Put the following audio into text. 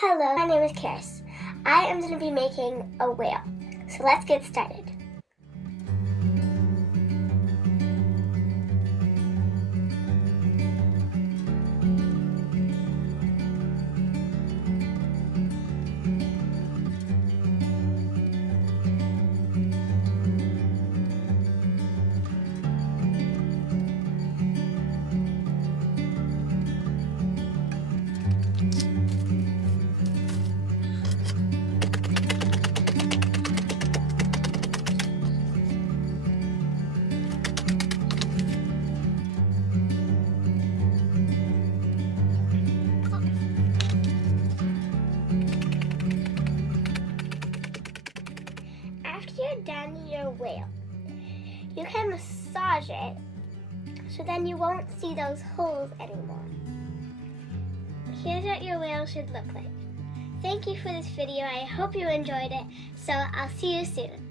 Hello, my name is Caris. I am going to be making a whale. So let's get started. After you're done your whale, you can massage it so then you won't see those holes anymore. Here's what your whale should look like. Thank you for this video. I hope you enjoyed it. So I'll see you soon.